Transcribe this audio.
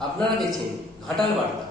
আপনারা দেখছেন ঘাটাল বার্তা।